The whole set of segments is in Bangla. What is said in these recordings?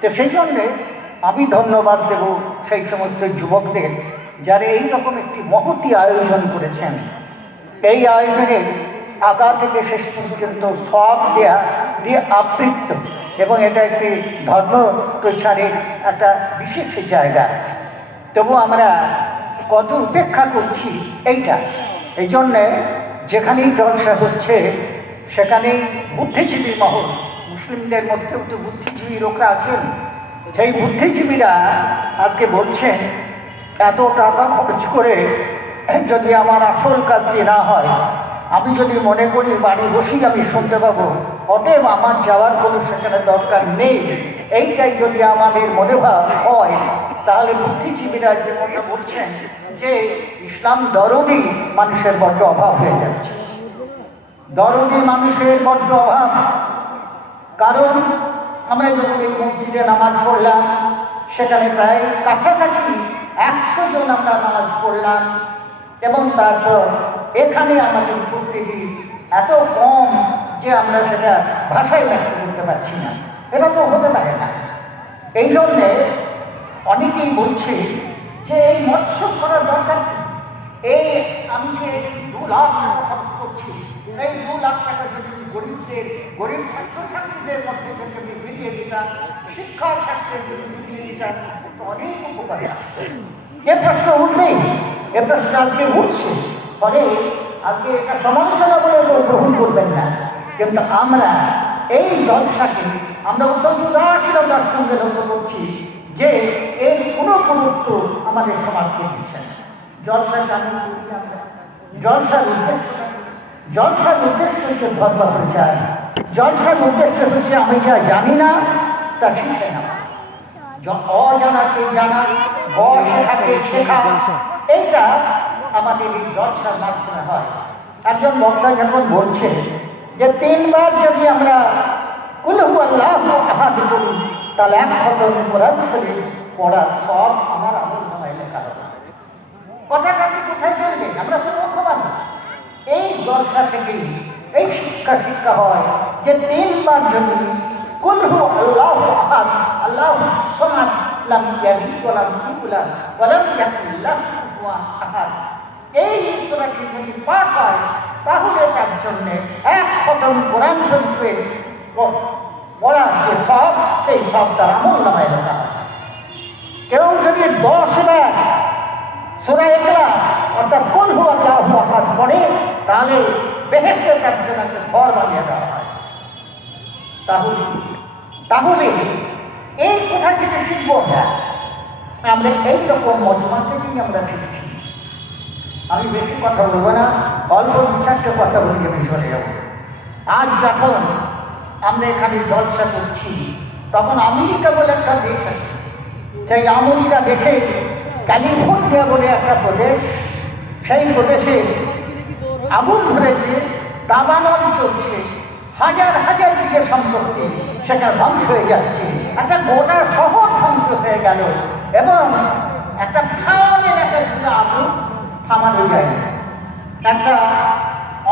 তো সেই জন্যে আমি ধন্যবাদ দেব সেই সমস্ত যুবকদের যারা এই রকম একটি মহতি আয়োজন করেছেন। এই আয়োজনে আগা থেকে শেষ পর্যন্ত সব দেয়া দিয়ে আবৃত্ত, এবং এটা একটি ধর্ম প্রচারের একটা বিশেষ জায়গা। তবু আমরা কত উপেক্ষা করছি এইটা। এই জন্যে যেখানেই জলসা হচ্ছে সেখানেই বুদ্ধিজীবী মহল, মুসলিমদের মধ্যেও তো বুদ্ধিজীবী লোকরা আছেন, সেই বুদ্ধিজীবীরা আজকে বলছেন এত টাকা খরচ করে যদি আমার আসল কাজটি না হয়, আমি যদি মনে করি বাড়ি বসেই আমি শুনতে পাবো, অতএব আমার যাওয়ার কোনো সেখানে দরকার নেই, এইটাই যদি আমাদের মনোভাব হয়, তাহলে বুদ্ধিজীবীরা যে মনে বলছেন যে ইসলাম দরদি মানুষের বড্ড অভাব হয়ে যাচ্ছে। দরদি মানুষের বড্ড অভাব। কারণ আমরা যখন এই মসজিদে নামাজ পড়লাম, সেখানে প্রায় কাছাকাছি 100 জন আমরা নামাজ পড়লাম, এবং তারপর এখানে আমাদের উপস্থিতি এত কম যে আমরা সেটা ভাষায় ব্যক্ত করতে পারছি না। এটা তো হতে পারে না। এই জন্যে অনেকেই বলছে যে এই মৎস্য করার দরকার, এই আমি যে 2 লাখ টাকা খরচ করছি, এই 2 লাখ টাকা যদি গরিব ছাত্রছাত্রীদের মধ্যে যদি আমি বিলিয়ে দিতাম, শিক্ষা শাস্ত্রের যদি বিলিয়ে দিতাম, অনেক উপকারে আসছে। এ প্রশ্ন উঠবেই, এ প্রশ্ন আজকে উঠছে, ফলে আজকে এটা সমালোচনা বলে গ্রহণ করবেন না। কিন্তু আমরা এই জলসাকে আমরা অত্যন্ত উদাসীনতার সঙ্গে লক্ষ্য করছি যে এর কোনো গুরুত্ব আমাদের সমাজকে দিচ্ছে না। জলসাকে আমি জলসার উদ্দেশ্য হচ্ছে ধর্ম প্রচার, জলসার উদ্দেশ্য হচ্ছে আমি যা জানি না তা শিখে না, অজানাকে জানা, শেখাকে শেখা, এইটা আমাদের এই জলসার মাধ্যমে হয়। একজন বক্তা যখন বলছে যে 3 বার যদি আমরা কুল হু আল্লাহু আহাদ করি, তাহলে 1 খতম কোরআন শরীফ পড়ার সব আমার আমলনামায় লেখা হবে। কথাটা আপনি কোথায় চলবেন? আমরা তো মূর্খ মানুষ। এই জলসা থেকেই এই শিক্ষা হয় যে 3 বার যদি কুল হু আল্লাহু আহাদ আল্লাহু সামাদ লাম ইয়ালিদ ওয়া লাম ইউলাদ ওয়া লাম ইয়াকুল লাহু কুফুয়ান আহাদ, এই সূরাটি যদি পাঠ হয়, তাহলে তার জন্য 1 খতম কোরআন শরীফের পড়ার যে সব, সেই সব তার আমলনামায় লেখা হয়। কেউ যদি 10 বার সূরা ইখলাস অর্থাৎ কুল হু আল্লাহু আহাদ পড়ে, তাহলে বেহেশতে তার জন্য একটা ঘর বানিয়ে দেওয়া হয়। তাহলে এই কোথা থেকে শিখব? আমরা এইরকম মজমা থেকেই আমরা শিখছি। আমি বেশি কথা বলবো না, অল্প 2-4টে কথা বলি, আমি চলে যাব। আজ যখন আমরা এখানে জলসা করছি, তখন আমেরিকা বলে একটা দেশ আছে। সেই আমেরিকা দেখে ক্যালিফোর্নিয়া বলে একটা প্রদেশ, সেই প্রদেশে আগুন ধরেছে, দাবানল চলছে, হাজার বিঘে সম্পত্তি সেখানে ধ্বংস হয়ে যাচ্ছে, একটা গোটা শহর ধ্বংস হয়ে গেল, এবং একটা বিশাল এলাকায় আগুন থামানো যায়। একটা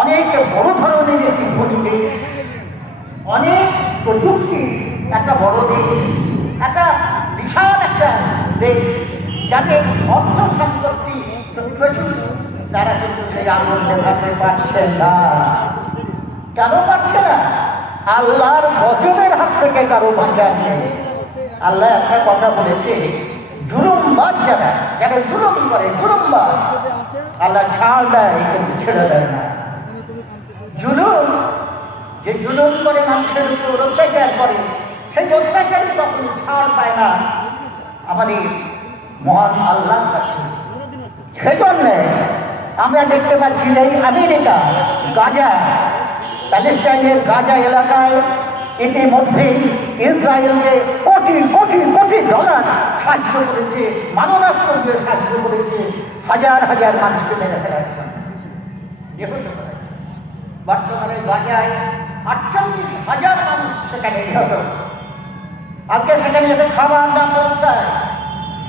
অনেক বড় ধরনের একটি ধনী দেশ, অনেক প্রযুক্তি একটা বড় দেশ, একটা বিশাল একটা দেশ, যাতে অর্থ সম্পত্তি প্রচুর, তারা কিন্তু সেই আগুন নেভাতে পারছে না। কেন পারছে না? আল্লাহর গজবের হাত থেকে কারো বাঁচার নেই। আল্লাহ একটা কথা বলেছে, জুলুমবাজ যারা জুলুম করে, জুলুমবাজ, আল্লাহ ছাড় দেয় কিন্তু ছেড়ে দেয় না। যে জুলুম করে মানুষের উপর অত্যাচার করে, সেই অত্যাচারী তখন ছাড় পায় না আমাদের মহান আল্লাহর কাছে। সেজন্য আমরা দেখতে পাচ্ছি যে আমেরিকা গাজা, প্যালেস্টাইনের গাজা এলাকায় ইতিমধ্যে ইসরায়েলকে কোটি ডলার সাহায্য করেছে, মানবাস্ত্র দিয়ে সাহায্য করেছে, হাজার মানুষকে মেরে ফেলার জন্য। বর্তমানে গাজায় 48,000 মানুষ সেখানে নিহত। আজকে সেখানে যাতে খাবার না পৌঁছায়,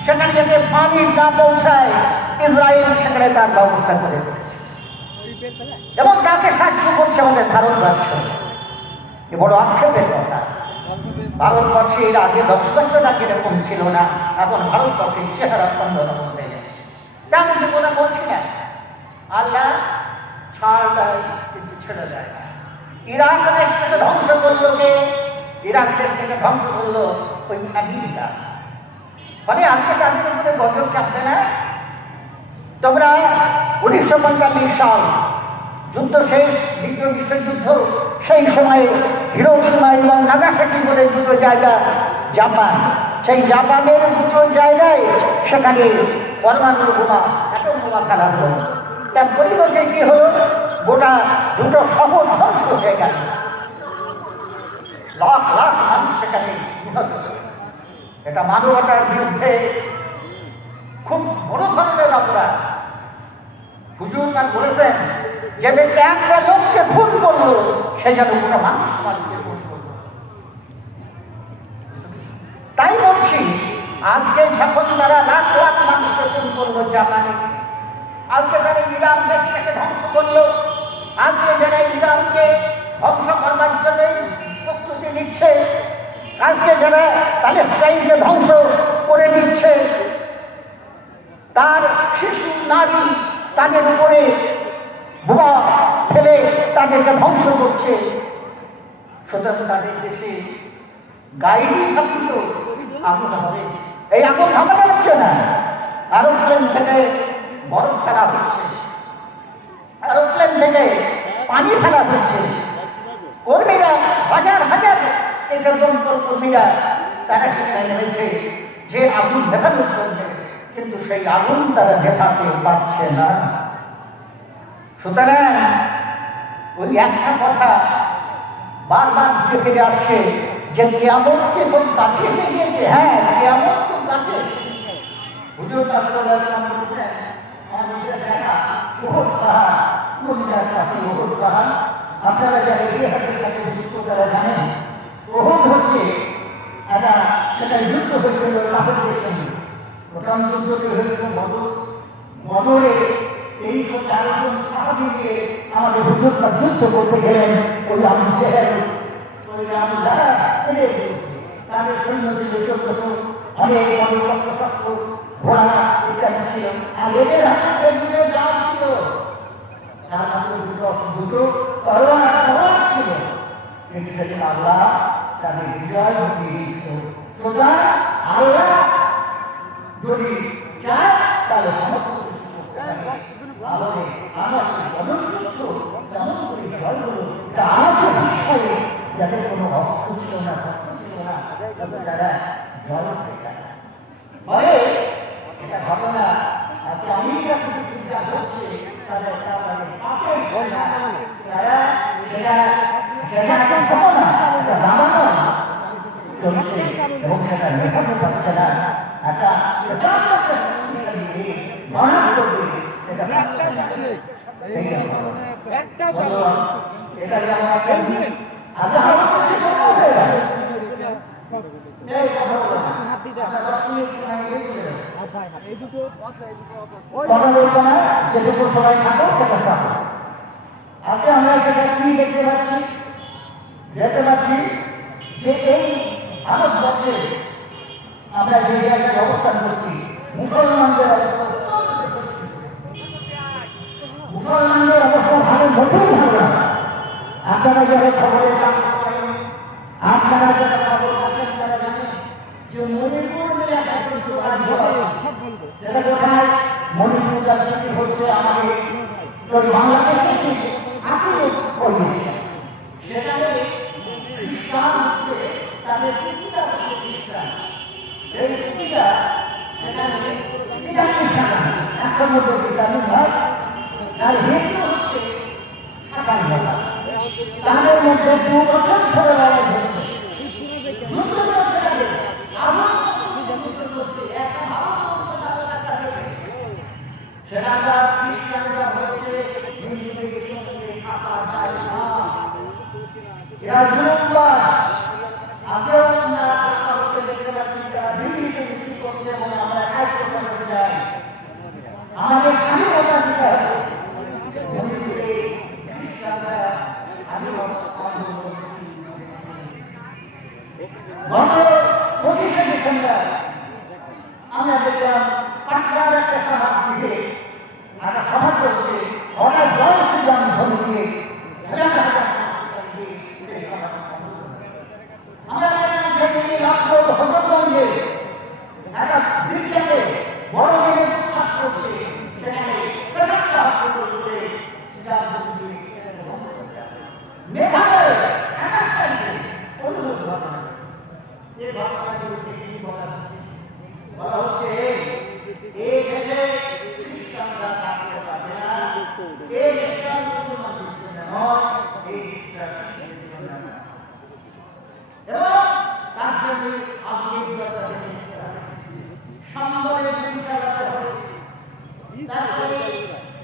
সেখানে যাতে পানির না পৌঁছায়, ইসরায়েল সেখানে তার ব্যবস্থা করে এবং তাকে সাহায্য করছে আমাদের ভারতবর্ষ। এ বড় আক্ষেপের কথা। ভারতবর্ষের আগে 10 বছর আগে এরকম ছিল না, এখন ভারতবর্ষের চেহারা অন্যরকম হয়ে গেছে। তেমন যে কোনো বলছি না, আল্লাহ ছাড় দেয় কিন্তু ছেড়ে দেয় না। ইরাক দেশ থেকে ধ্বংস করলো কে? ইরাক দেশ থেকে ধ্বংস করলো ওই আমেরিকা। ফলে আজকে তাদের উপরে গজব চাচ্ছে না। তোমরা 1945 সাল যুদ্ধ শেষ, দ্বিতীয় বিশ্বযুদ্ধ, সেই সময়ে হিরোশিমা এবং নাগাসাকি বলে দুটো জায়গা জাপান, সেই জাপানের দুটো জায়গায় সেখানে পরমাণু বোমা, অ্যাটম বোমা ফেলা হলো। তার পরিবর্তে কি হলো, গোটা দুটো শহর ধ্বংস হয়ে গেল, লাখ লাখ মানুষ সেখানে নিহত হল। এটা মানবতার বিরুদ্ধে খুব বড় ধরনের অপরাধ। হুজুর তার বলেছেন যে ব্যক্তি একটা লোককে খুন করলো সে যেন কোনো মানুষ সমাজকে খুন করল। তাই বলছি, আজকে যখন তারা লাখ লাখ মানুষকে খুন করলো জাপানে, আজকে তারা ইরান দেশটাকে ধ্বংস করলো, আজকে যারা ইরানকে ধ্বংস করবার জন্য প্রস্তুতি নিচ্ছে, আজকে যারা প্যালেস্টাইনকে ধ্বংস করে নিচ্ছে, তার শিশু নারী তাদের উপরে বোমা ফেলে তাদেরকে ধ্বংস করছে, সুতরাং তাদের দেশে গাইডি থাকিত আগুন হবে। এই আগুন থামানো হচ্ছে না, এরোপ্লেন থেকে বরফ ফেলা হচ্ছে, এরোপ্লেন থেকে পানি ফেলা হচ্ছে। কর্মীরা হাজার হাজার যন্ত্র কর্মীরা তারা সেখানে নেমেছে যে আগুন নেভানোর জন্য, কিন্তু সেই আগুন তারা নেভাতে পারছে না। সুতরাং ওই একটা কথা বারবার ঘুরে ফিরে আসছে যে কিয়ামতকে কোন কাছে এসে গিয়েছে। হ্যাঁ, কিয়ামত খুব কাছে। হুজুর সাল্লাল্লাহু আলাইহি ওয়াসাল্লাম বলেছেন, আমাদের দেখা উহুদ পাহাড়, মদিনার কাছে উহুদ পাহাড়। আপনারা যারা এই হাতের কাছে যুক্ত তারা জানেন, উহুদ হচ্ছে একটা, সেটা যুদ্ধ হয়েছিল কাফেরদের সঙ্গে। প্রথম যুদ্ধটি হয়েছিল বদরে। 304 জন সাহাবী নিয়ে আমাদের হুজুররা যুদ্ধ করতে গেলেন ওই আবু জেহেল, ওই আবু লাহাব, তাদের সৈন্য ছিল 1400, অনেক অনেক অস্ত্রশস্ত্র, ঘোড়া ইত্যাদি ছিল। আর এদের হাতে দুটো যাওয়া ছিল, তার হাতে দুটো তরোয়ার ছিল। কিন্তু সেদিন আল্লাহ তাদের বিজয় ঘটিয়ে দিয়েছিল। সুতরাং আল্লাহ যদি চায় তাহলে সমস্ত যাদের কোনো অস্ত্র ছিল না, ছিল না, তারা জল ফলে এটা ঘটনা আজকে আমেরিকা থেকে চিন্তা করছে তাদের তারা সেটা ঘটনা জানানো চলছে এবং সেটা লেখাতে পারছে না। একটা মানব করবে এটা যেটুকু সবাই থাকো সেটা থাকো। আজকে আমরা যেটা কি দেখতে পাচ্ছি যে এই ভারতবর্ষে আমরা যে জায়গায় অবস্থান করছি, মুসলমানদের অবস্থা ভালো, মোটেই ভালো না। আপনারা যারা খবরের কাজ করেন, আপনারা যারা খবর রাখেন, তারা জানেন যে মণিপুর সেটা কোথায়? মণিপুর রাজনীতি হচ্ছে আমাদের বাংলাদেশে আসলে সেখানে খ্রিস্টান হচ্ছে তাদের প্রতিটা হচ্ছে খ্রিস্টান। এই প্রতিটা সেখানে এখন মধ্যে বিজ্ঞানী নয়, আর হিন্দু হচ্ছে সাতান্ন টাকা। তাদের মধ্যে 2 বছর ধরে লড়াই হচ্ছে, সেখানকার খ্রিস্টানরা হচ্ছে হিন্দুদের সঙ্গে থাকা যায় না, এরা জুলুমবাজ। আগেও আমরা দেখতে পাচ্ছি তারা দিল্লিতে বৃষ্টি করছে এবং আমরা এক করতে চাই, আমাদের স্বাধীনতা দিতে হবে। আমরা দেখলাম পাটনার একটা সমাজ থেকে একটা সমাজ করছে অনেক বয়সী জন দিয়ে আমরা হজরগঞ্জে একটা বিজ্ঞানে বড় দিনের চাষ করছে সেখানে মেঘালয় অনুরোধ ঘটনা যে ঘটনাগুলোকে কি বলা হচ্ছে এই দেশে খ্রিস্টানরা থাকতে পারবে না, এই দেশটা মুসলমানদের জন্য নয়, এই দেশটা শিখদের জন্য নয়। এবং তার জন্য আধুনিকতা সম্বলের বিচারাতে হবে। তারপরে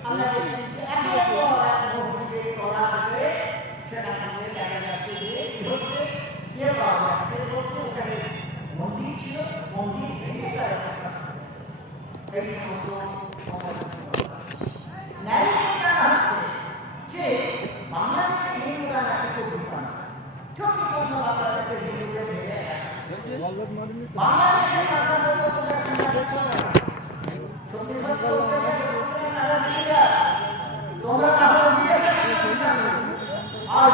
আমরা দেখছি যে একে পর এক মসজিদে করা আছে, সেখানে দেখা যাচ্ছে যে কি হচ্ছে, কে পাওয়া যাচ্ছে বলছে ওখানে মন্দির ছিল, মন্দির ভেঙে তারা এই সমস্ত ন্যায়টা হচ্ছে যে বাংলাদেশের হিন্দুরা নাকি খুব বিপন্ন ছোট ছোট বাংলাদেশের হিন্দুদের মেরে বাংলাদেশের তোমরা তাহলে আর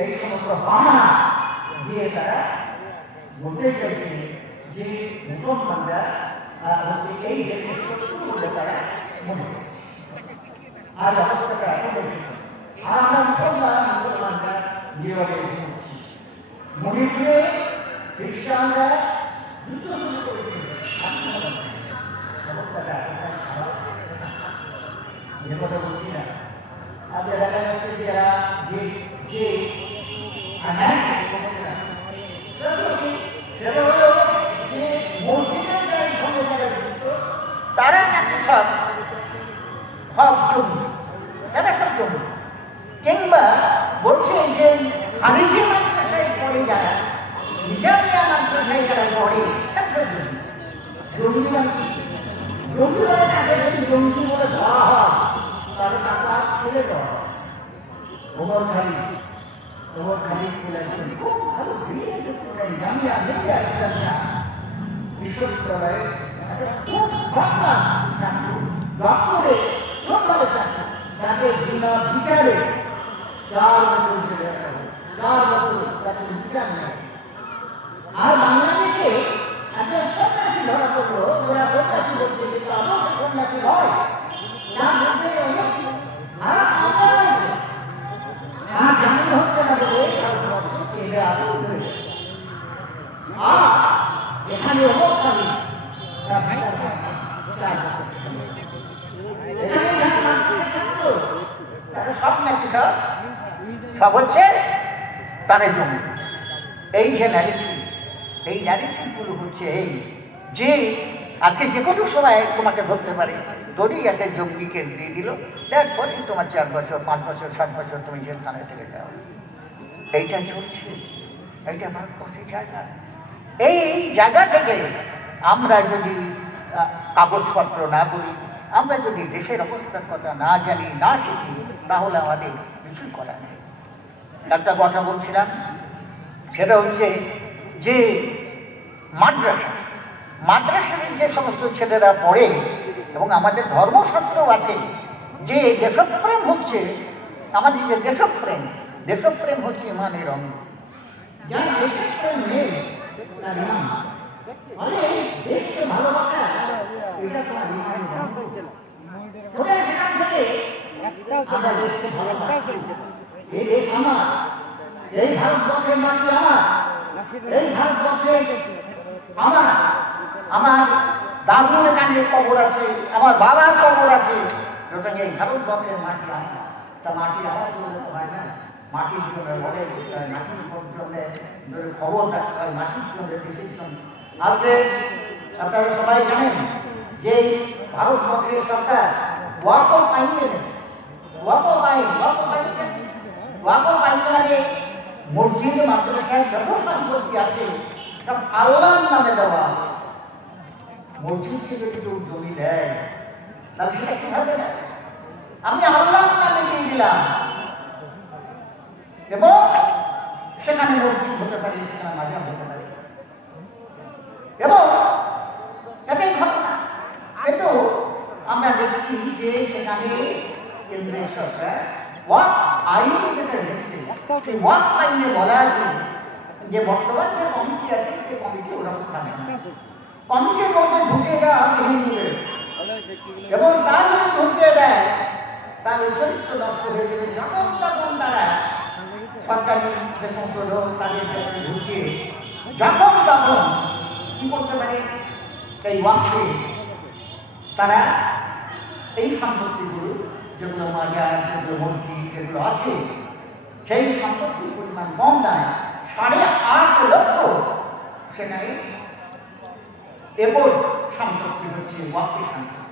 এই সমস্ত বাহানা দিয়ে তারা বলতে চাইছে যে মুসলমানরা হচ্ছে এই দেশের শত্রু বলে তারা মনে করছে। আর অবস্থাটা এত বেশি আর আমরা মুসলমানরা যেভাবে ঘুমছি মণিপুরে খ্রিস্টানরা যুদ্ধ শুরু করেছিল অবস্থাটা যে কথা বলছি না। আপনার দেখা যাচ্ছে যারা যে তারা নাকি সব জমি, তারা সব জমি, কিংবা বলছে যে হানিফি মাদ্রাসায় পড়ে যারা নিজামিয়া মাদ্রাসায় যারা পড়ে জমি জমি বলে তাকে যদি জঙ্গি বলে ধরা হয় তাহলে টাকা ছেড়ে দেওয়া হয়। ওমর খালিদ বলে একজন খুব ভালো জামিয়া মিলিয়া ইসলামিয়া বিশ্ববিদ্যালয়ে খুব ভাবনা ছাত্র ডক্টরে খুব ভালো ছাত্র, তাকে বিনা বিচারে 4 বছর জেলে 4 বছর তাকে বিচার নেয়। আর বাংলাদেশে একজন সন্ন্যাসী ধরা পড়লো, ওরা সন্ন্যাসী বলছে যে আদৌ সন্ন্যাসী হয়, তার মধ্যে অনেক খারাপ কথা রয়েছে আর জামিন হচ্ছে না বলে ছেলে আদৌ ধরে আর এখানে অমর খাবি সব নাকি সব হচ্ছে তাদের জন্য। এই যে ন্যারেটিভগুলো হচ্ছে এই যে আজকে যে কোনো সময় তোমাকে ধরতে পারে, ধরেই একটা জঙ্গিকে দিয়ে দিল, তারপরে তোমার 4 বছর 5 বছর 7 বছর তুমি জেলখানায় থেকে যাও। এইটা চলছে, এইটা ভারতবর্ষের জায়গা। এই জায়গা থেকে আমরা যদি কাগজপত্র না বলি, আমরা যদি দেশের অবস্থার কথা না জানি, না শিখি, তাহলে আমাদের কিছুই করা নেই। একটা কথা বলছিলাম, সেটা হচ্ছে যে মাদ্রাসায় যে সমস্ত ছেলেরা পড়ে এবং আমাদের ধর্মশাস্ত্রও আছে যে দেশপ্রেম হচ্ছে আমাদের যে দেশপ্রেম হচ্ছে ইমানের অঙ্গ। যার দেশপ্রেম নেই তার ইমান, মানে দেশকে ভালোবাসা এটা তোমার ইমানের অঙ্গ। সেখান থেকে আমরা দেশকে ভালোবাসি, এই দেশ আমার, এই ভারতবর্ষের মাটি আমার, এই ভারতবর্ষের আমার দাদুর এখানে কবর আছে, আমার বাবার কবর আছে, সুতরাং এই ভারতবর্ষের মাটি আমার। তা মাটির আওয়াজ বলে তো হয় না, মাটির জন্য বলে মাটির জন্য খবর রাখতে হয়, মাটির জন্য দেশের জন্য। আজকে আপনারা সবাই জানেন যে ভারতবর্ষের সরকার ওয়াকফ আইন এনেছে। ওয়াকফ আইন আগে মসজিদ মাদ্রাসায় যত সম্পত্তি আছে সব আল্লাহর নামে দেওয়া আছে। মসজিদকে যদি কেউ জমি দেয় তাহলে সেটা কিভাবে দেয়? আমি আল্লাহর নামে দিয়ে দিলাম এবং সেখানে মসজিদ হতে পারে, সেখানে মাজার হতে পারে এবং এটাই ঘটনা। কিন্তু আমরা দেখছি যে সেখানে কেন্দ্রীয় সরকার ওয়াকফ আইন যেটা এনেছে, সেই ওয়াকফ আইনে বলা আছে যে বর্তমান যে কমিটি আছে সেই কমিটি ওরকম থাকে না, কমিটির মধ্যে ঢুকে দেওয়া হিন্দুদের এবং তার যদি ঢুকে দেয় তাদের চরিত্র নষ্ট হয়ে যাবে। যখন তখন তারা সরকারি যে সমস্ত লোক তাদের ভেতরে ঢুকিয়ে যখন তখন কি করতে পারে, সেই ওয়াকফে তারা এই সম্পত্তিগুলো যেগুলো মাজার, যেগুলো মসজিদ যেগুলো আছে সেই সম্পত্তির পরিমাণ কম দেয়, 8.5 লক্ষ সেখানে এবার সম্পত্তি হচ্ছে ওয়াকফের সম্পত্তি।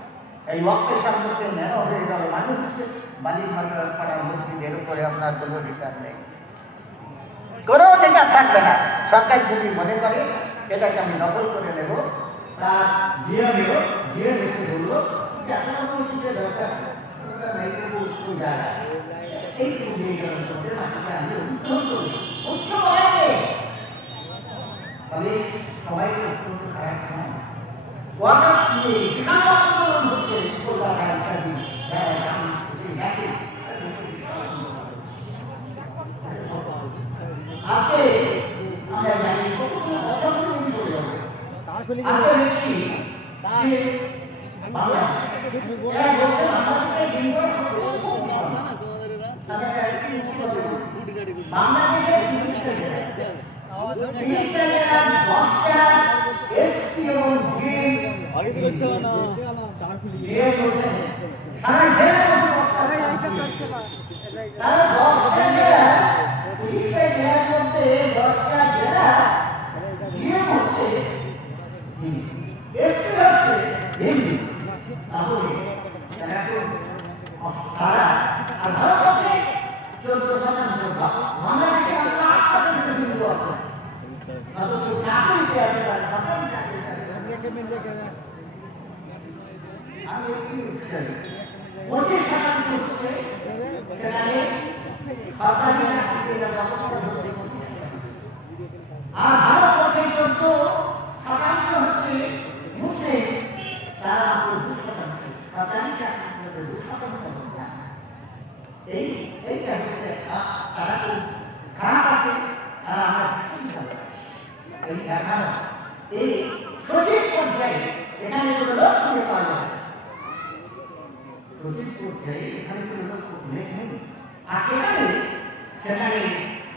এই ওয়াকফের সম্পত্তি নেওয়া হয়ে গেল মানে হচ্ছে বালির মাজার পাড়া মসজিদের উপরে আপনার কোনো অধিকার নেই, কোনো অধিকার থাকবে না। সরকার যদি মনে করে এটাকে আমি নকল করে নেব, তার দিয়ে নেব, দিয়ে রেখে বললো যে আপনার মসজিদের দরকার এইটুকু দিয়ে গেলেন করতে মাটিকে আমি উত্তম করি উচ্চ করাকে, ফলে সবাইকে অত্যন্ত খারাপ সময় ওয়াকফ নিয়ে বিশাল আন্দোলন হচ্ছে কলকাতা ইত্যাদি আজকে আমরা জানি চলে যাবো। আজকে দেখছি যে বাংলাদেশের আর ভারতবর্ষের 14% হচ্ছে মুসলিম, তারা মাত্র 2%। সরকারি চাকরি 2% এইটা হচ্ছে তারা খুব খারাপ আছে আর আমরা ভীষণ ভালো আছি। এই এখন এই সঠিক পর্যায়ে এখানে কোনো লোক খুঁজে পাওয়া যায়, সঠিক পর্যায়ে এখানে কোনো লোক নেই। আর সেখানে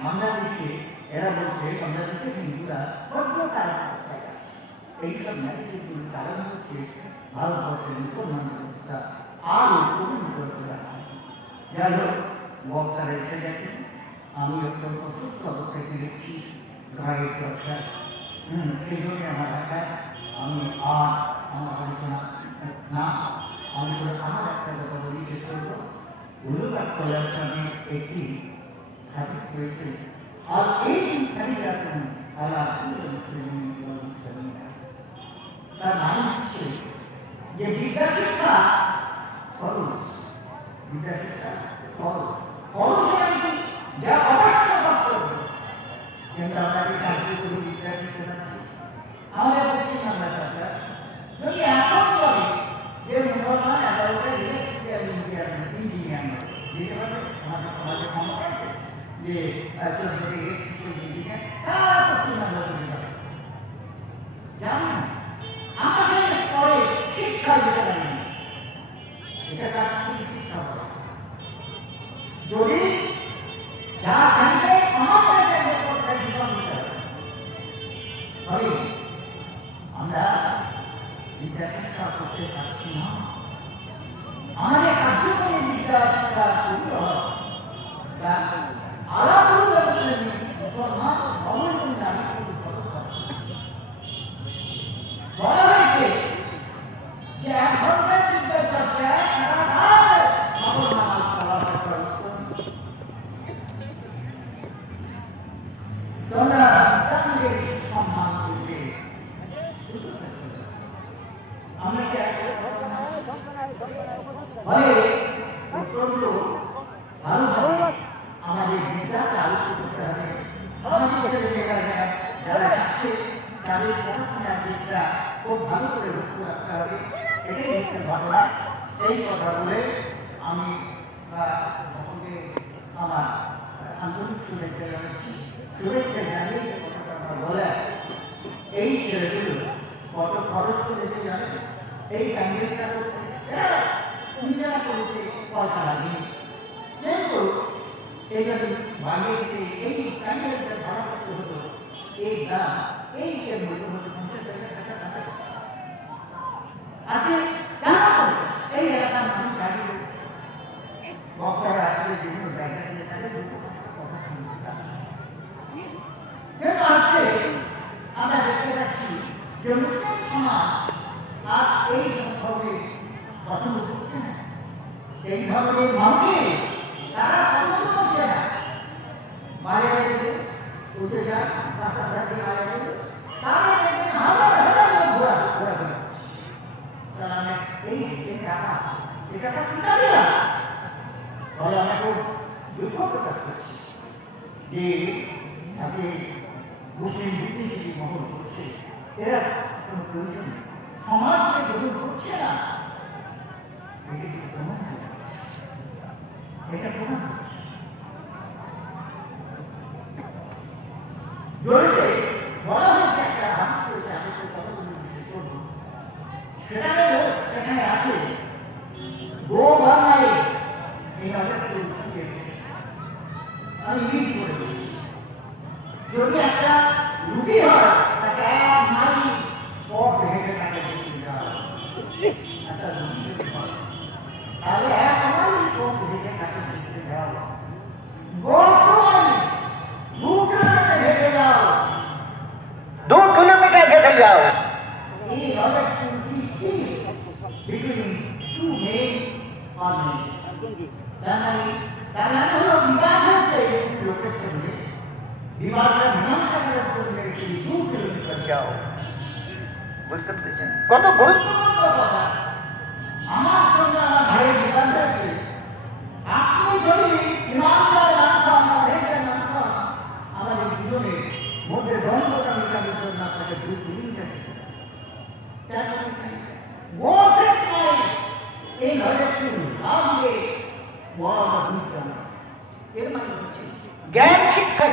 বাংলাদেশে এরা বলছে বাংলাদেশে হিন্দুরা বড্ড খারাপ অবস্থায় আছে। এইসব ন্যারেটিভগুলোর কারণ হচ্ছে ভারতবর্ষের মুসলমান ব্যবস্থা আরও উন্নত করা। যাই হোক, বক্তারা এসে গেছে, আমি অত্যন্ত অসুস্থ অবস্থায় দেখছি ঘরের চর্চা, সেই জন্য আমার ভাষায় আমি আর আমার আলোচনা না, আমি শুধু আমার একটা কথা বলি শেষ করবো। উল্লুকাত কল্যাণ একটি হাদিস রয়েছে, আর এই হাদিস আল্লাহ তার নাম হচ্ছে যে বিদ্যা শিক্ষা খরচ, বিদ্যা শিক্ষা খরচ যা অবশ্যক করবে। কিন্তু আপনাকে চাকরি করে বিদ্যা শিক্ষা আমাদের পক্ষে সামনে সরকার যদি এখন বলে যে মুসলমান 11টা ইঞ্জিনিয়ার দিতে পারবে, আমাদের সমাজে ক্ষমতা আছে যে ইঞ্জিনিয়ার সারা পশ্চিমবঙ্গ তৈরি করে জানেন। আমাদের স্তরে শিক্ষা দিতে পারি, এটা রাষ্ট্রীয় শিক্ষা বলে। যদি যা জানবে ক্ষমতায় জীবন দিতে হবে। আমরা বিদ্যা শিক্ষা করতে পারছি না। আমাদের কার্যকরী বিদ্যা শিক্ষা করতে হয়। তার আলাদা মুসলমান ধর্মের দাবি বলা হয়েছে যে এক ধরনের বিদ্যা চর্চায় তোমরা সম্মান করবে। আমরা ভয়ে প্রচন্ড ভালোভাবে আমাদের বিদ্যাকে আলোচনা করতে হবে। আমাদের ছেলেমেয়েরা যারা শিখছে তাদের পড়াশোনার দিকটা খুব ভালো করে লক্ষ্য রাখতে হবে। এটাই হচ্ছে ঘটনা। এই কথা বলে আমি সকলকে আমার আন্তরিক শুভেচ্ছা জানাচ্ছি। শুভেচ্ছা জানিয়ে যে কথাটা আমরা বলে এই ছেলেগুলো কত খরচ করেছে জানে, এই প্যান্ডেলটা করতে নিজেরা করেছে, পয়সা লাগেনি। কিন্তু এই যদি বাঙালিকে এই প্যান্ডেলটা ভাড়া করতে হতো, এই দাম এই যে মূল্য হতো 50,000 টাকা কাছাকাছি। আজকে কেন এই এলাকার মানুষ আগে বক্তারা আসলে বিভিন্ন জায়গা থেকে তাদের কথা শুনতে। কিন্তু আজকে আমরা দেখতে পাচ্ছি যে মুসলিম সমাজ আর এই ধরনের পছন্দ করছে না। এই ধরনের মানুষকে তারা পছন্দ করছে না। বাইরে উঠে যায় রাস্তাঘাটে বাইরে তারা দেখবেন হাজার হাজার লোক ঘোরাঘুরি। তারা এই টাকা এটা কিতাবই না। তাহলে আমরা খুব দুঃখ প্রকাশ করছি যে আজকে মুসলিম বুদ্ধিজীবী মহল করছে, এরা কোনো প্রয়োজন নেই, সমাজকে গ্রহণ করছে না। এটা প্রমাণ জড়িতে বলা হয়েছে একটা হাদিস রয়েছে, আমি সেই কথাগুলো বিশেষ করব। সেখানে আছে গো বাংলায় এই নজরগুলো শিখে আমি ইংলিশ করে বলছি। যদি একটা রুটি হয় তাকে 1 মাইল পথ হেঁটে তাকে দেখতে যাওয়া, একটা রুটি হয় তাহলে 1 মাইল পথ হেঁটে তাকে দেখতে যাও। दो किलोमीटर हेঁটে যাও। এই নজর between two men or men. তার মানে হলো বিবাদ হয়েছে লোকের সঙ্গে, বিবাদটা মীমাংসা করার জন্য 2 কিলোমিটার যাও। বুঝতে পেরেছেন কত গুরুত্বপূর্ণ কথা। আমার সঙ্গে আমার ভাইয়ের বিবাদ হয়েছে, আপনি যদি ইমানদার মানুষ হন, অনেকের মানুষ হন, আমাদের দুজনের মধ্যে দ্বন্দ্বটা মেটানোর জন্য আপনাকে 2 কিলোমিটার এই নজর জ্ঞান শিক্ষার